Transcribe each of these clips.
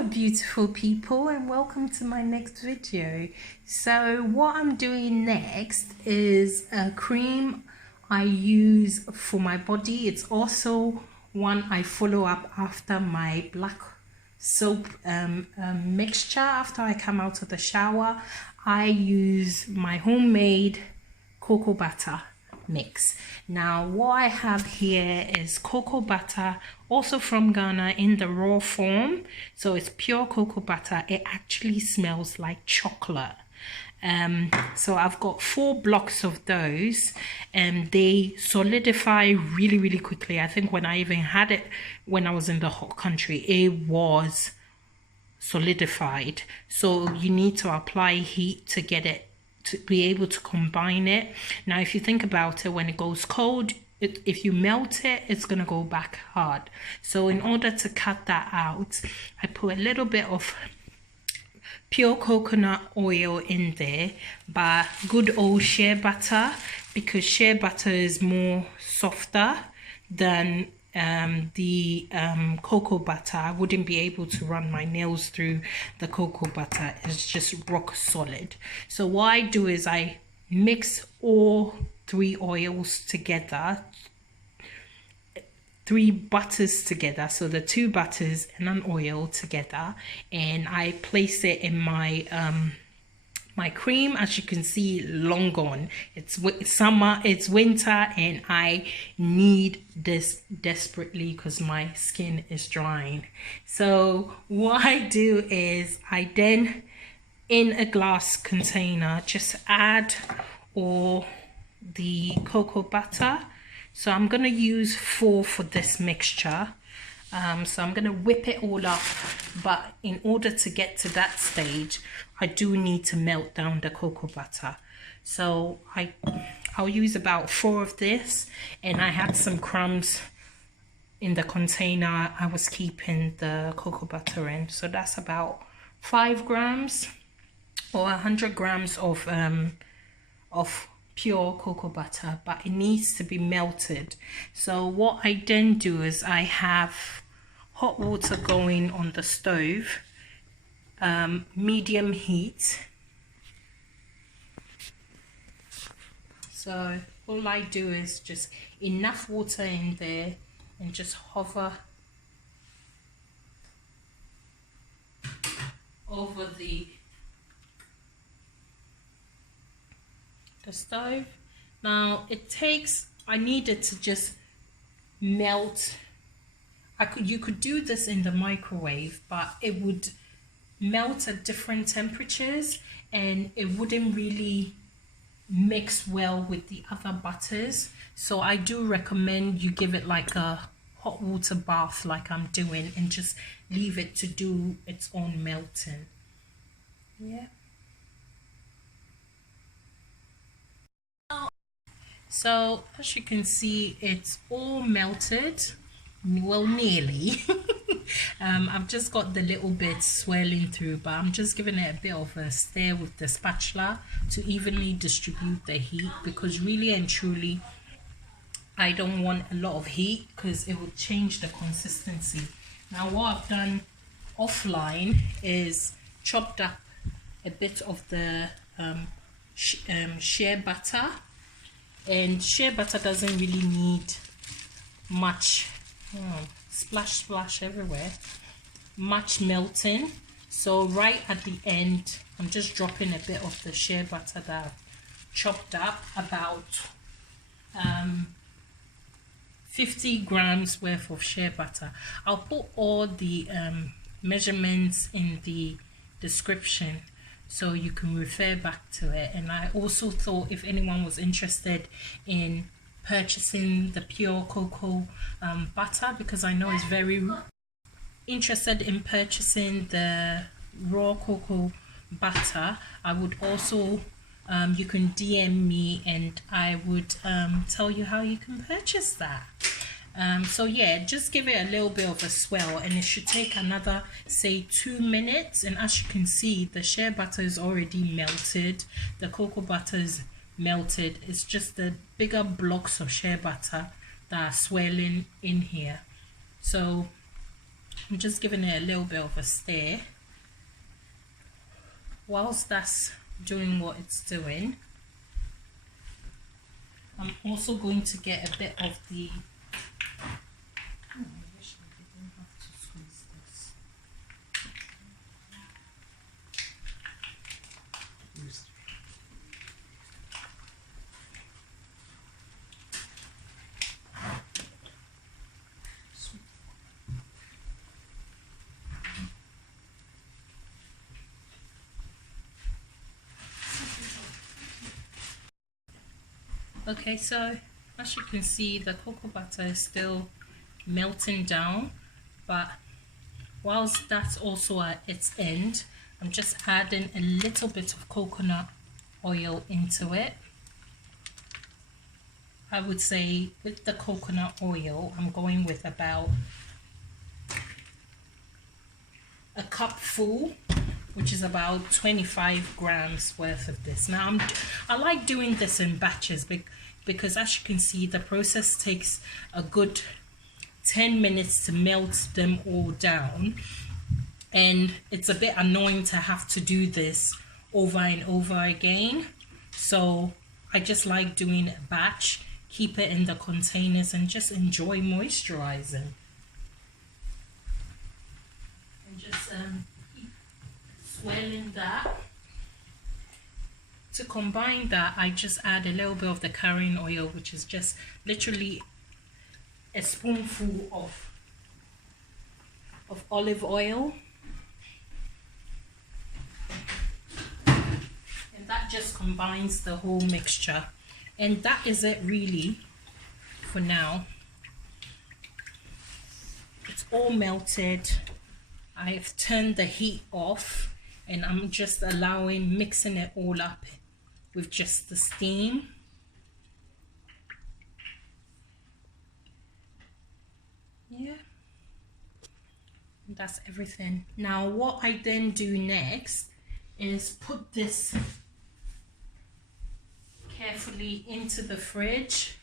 Hello beautiful people, and welcome to my next video. So what I'm doing next is a cream I use for my body. It's also one I follow up after my black soap mixture. After I come out of the shower, I use my homemade cocoa butter mix. Now what I have here is cocoa butter, also from Ghana, in the raw form. So it's pure cocoa butter. It actually smells like chocolate. So I've got 4 blocks of those, and they solidify really quickly. I think when I even had it when I was in the hot country, it was solidified. So you need to apply heat to get it to be able to combine it. Now if you think about it, when it goes cold, if you melt it, it's gonna go back hard. So in order to cut that out, I put a little bit of pure coconut oil in there, but good old shea butter, because shea butter is more softer than the cocoa butter. I wouldn't be able to run my nails through the cocoa butter. It's just rock solid. So what I do is I mix all 3 oils together, 3 butters together, so the 2 butters and an oil together, and I place it in my my cream. As you can see, long gone. It's summer, it's winter, and I need this desperately because my skin is drying. So what I do is I then, in a glass container, just add all the cocoa butter. So I'm gonna use 4 for this mixture. So I'm gonna whip it all up, but in order to get to that stage, I do need to melt down the cocoa butter. So I'll use about 4 of this, and I had some crumbs in the container I was keeping the cocoa butter in. So that's about 5 grams or 100 grams of pure cocoa butter, but it needs to be melted. So what I then do is I have hot water going on the stove, medium heat. So all I do is just enough water in there and just hover over the stove. Now I need it to just melt. You could do this in the microwave, but it would melt at different temperatures and it wouldn't really mix well with the other butters. So I do recommend you give it like a hot water bath like I'm doing, and just leave it to do its own melting. Yeah. So as you can see, it's all melted, well, nearly. I've just got the little bits swirling through, but I'm just giving it a bit of a stir with the spatula to evenly distribute the heat, because really and truly I don't want a lot of heat because it will change the consistency. Now what I've done offline is chopped up a bit of the shea butter. And shea butter doesn't really need much splash everywhere, much melting. So right at the end, I'm just dropping a bit of the shea butter that I've chopped up, about 50 grams worth of shea butter. I'll put all the measurements in the description, so you can refer back to it. And I also thought if anyone was interested in purchasing the pure cocoa butter, because I know it's very interested in purchasing the raw cocoa butter, I would also you can DM me and I would tell you how you can purchase that. So yeah, just give it a little bit of a swirl, and it should take another, say, 2 minutes. And as you can see, the shea butter is already melted, the cocoa butter is melted. It's just the bigger blocks of shea butter that are swirling in here. So I'm just giving it a little bit of a stir. Whilst that's doing what it's doing, I'm also going to get a bit of the Okay, so as you can see, the cocoa butter is still melting down, but whilst that's also at its end, I'm just adding a little bit of coconut oil into it. I would say with the coconut oil, I'm going with about a cup full, which is about 25 grams worth of this. Now I like doing this in batches because as you can see, the process takes a good 10 minutes to melt them all down, and it's a bit annoying to have to do this over and over again. So I just like doing a batch, keep it in the containers, and just enjoy moisturizing. And just keep swirling that. To combine that, I just add a little bit of the carrying oil, which is just literally a spoonful of olive oil. And that just combines the whole mixture. And that is it really for now. It's all melted. I've turned the heat off and I'm just mixing it all up with just the steam. Yeah, and that's everything. Now what I then do next is put this carefully into the fridge.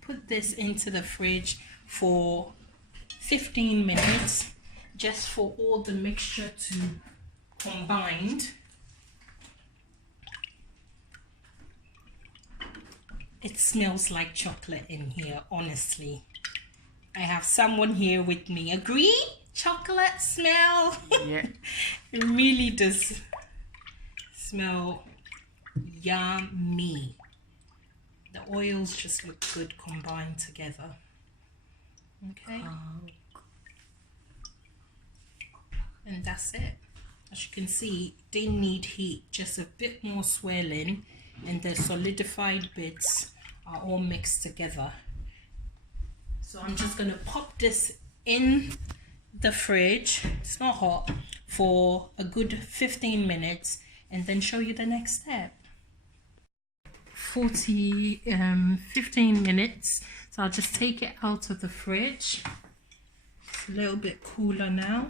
Put this into the fridge for 15 minutes just for all the mixture to combine. It smells like chocolate in here, honestly. I have someone here with me. Agree? Chocolate smell? Yeah. It really does smell yummy. The oils just look good combined together. Okay. And that's it. As you can see, they need heat, just a bit more swirling, and the solidified bits are all mixed together. So I'm just going to pop this in the fridge, it's not hot, for a good 15 minutes and then show you the next step. 15 minutes, so I'll just take it out of the fridge. It's a little bit cooler now.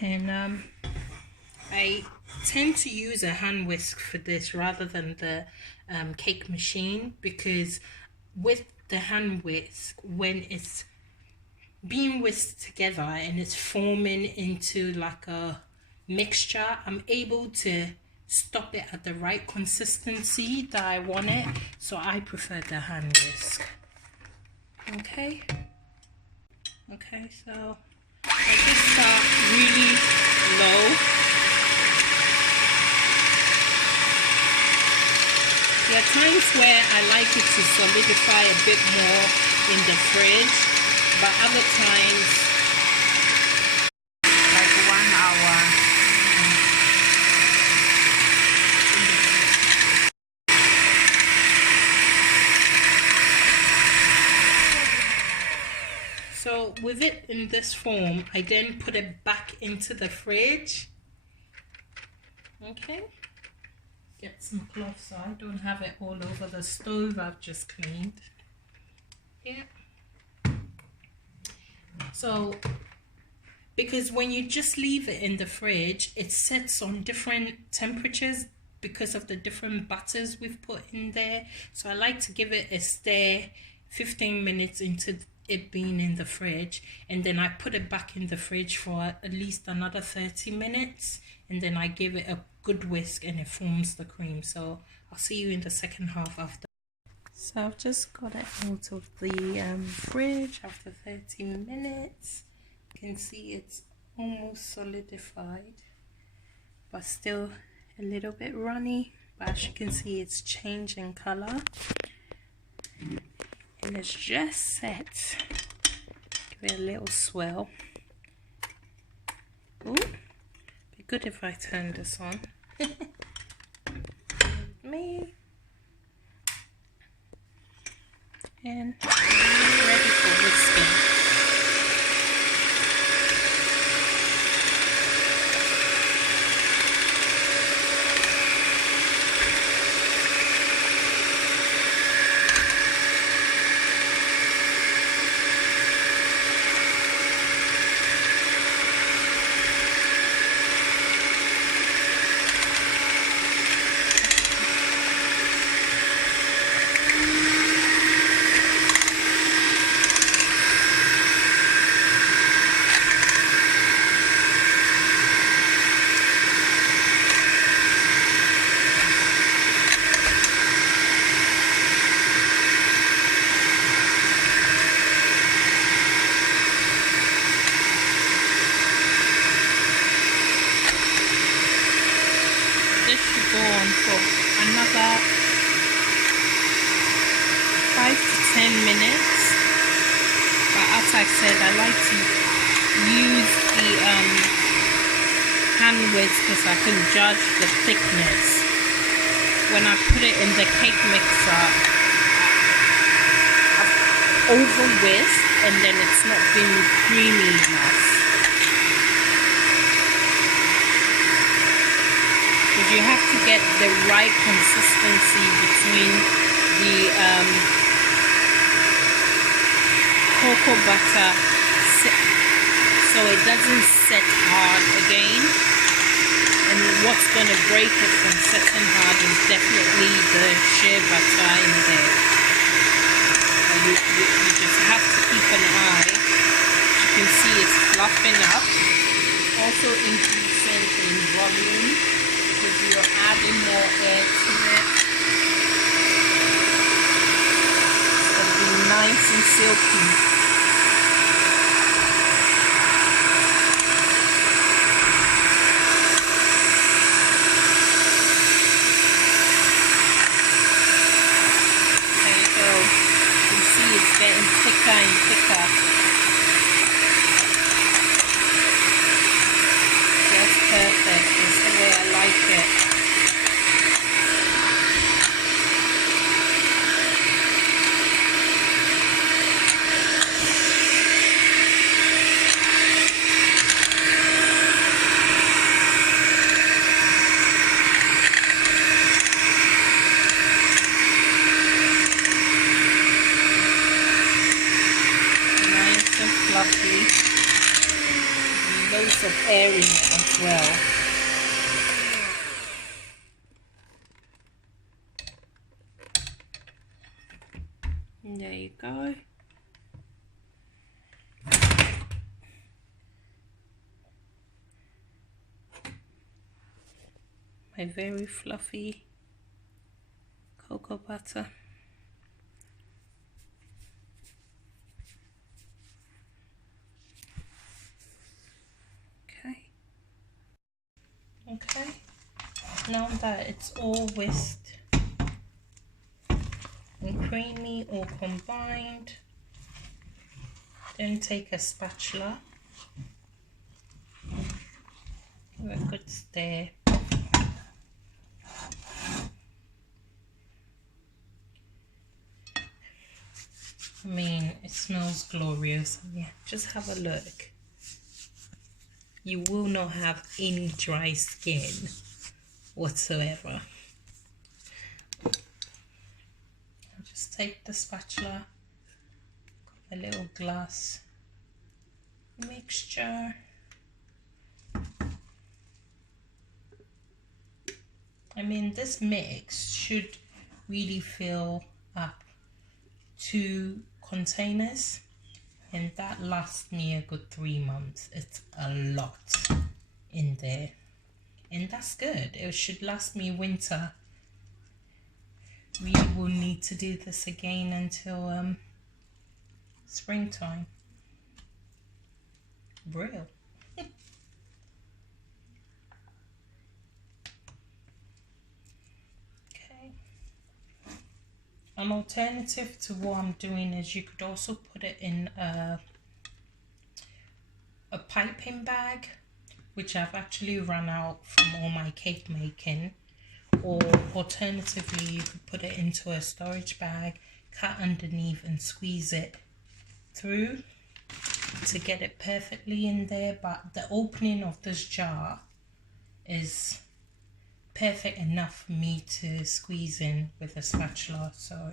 And I tend to use a hand whisk for this rather than the cake machine, because with the hand whisk, when it's being whisked together and it's forming into like a mixture, I'm able to stop it at the right consistency that I want it, so I prefer the hand whisk. Okay, so I just start really low. There are times where I like it to solidify a bit more in the fridge, but other times, like 1 hour. so with it in this form, I then put it back into the fridge. Okay. Get some cloth so I don't have it all over the stove I've just cleaned. Yeah. So because when you just leave it in the fridge, it sets on different temperatures because of the different butters we've put in there. So I like to give it a stir 15 minutes into it being in the fridge, and then I put it back in the fridge for at least another 30 minutes, and then I give it a good whisk and it forms the cream. So I'll see you in the second half after. So I've just got it out of the fridge after 30 minutes. You can see it's almost solidified, but still a little bit runny. But as you can see, it's changing color, and it's just set. Give it a little swirl. Ooh, be good if I turn this on. Me. And ready for whisking. Go on for another 5 to 10 minutes, but as I said, I like to use the hand whisk because I can judge the thickness. When I put it in the cake mixer, I've over whisked and then it's not been creamy enough. You have to get the right consistency between the cocoa butter so it doesn't set hard again, and what's going to break it from setting hard is definitely the shea butter in there. You just have to keep an eye. As you can see, it's fluffing up, also increasing in volume. You're adding more air to it. It's going to be nice and silky. There you go. You can see it's getting thicker and thicker. Just perfect. It's the way I like it. Nice and fluffy. Loads of air in it as well. There you go. My very fluffy cocoa butter. Okay. Now that it's all whisked and creamy all combined, then take a spatula, give it a good stir. I mean, it smells glorious. Yeah, just have a look. You will not have any dry skin whatsoever. I'll just take the spatula, got a little glass mixture, mean, this mix should really fill up 2 containers, and that lasts me a good 3 months. It's a lot in there, and that's good. It should last me winter. We will need to do this again until springtime. Real. Okay. An alternative to what I'm doing is you could also put it in a piping bag, which I've actually run out from all my cake making. Or alternatively, you could put it into a storage bag, cut underneath and squeeze it through to get it perfectly in there. But the opening of this jar is perfect enough for me to squeeze in with a spatula, so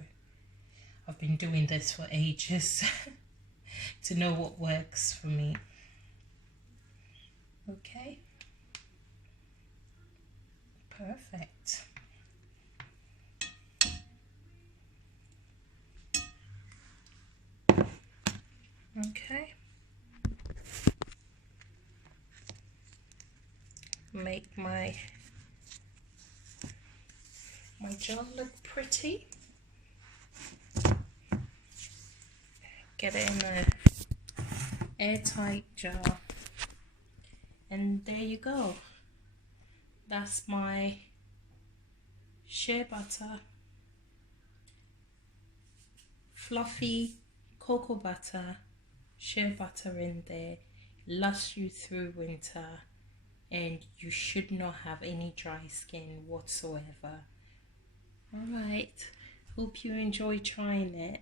I've been doing this for ages to know what works for me. Okay, perfect. Okay, make my jar look pretty. Get it in an airtight jar, and there you go. That's my shea butter, fluffy cocoa butter, shea butter in there, lasts you through winter, and you should not have any dry skin whatsoever. Alright, hope you enjoy trying it.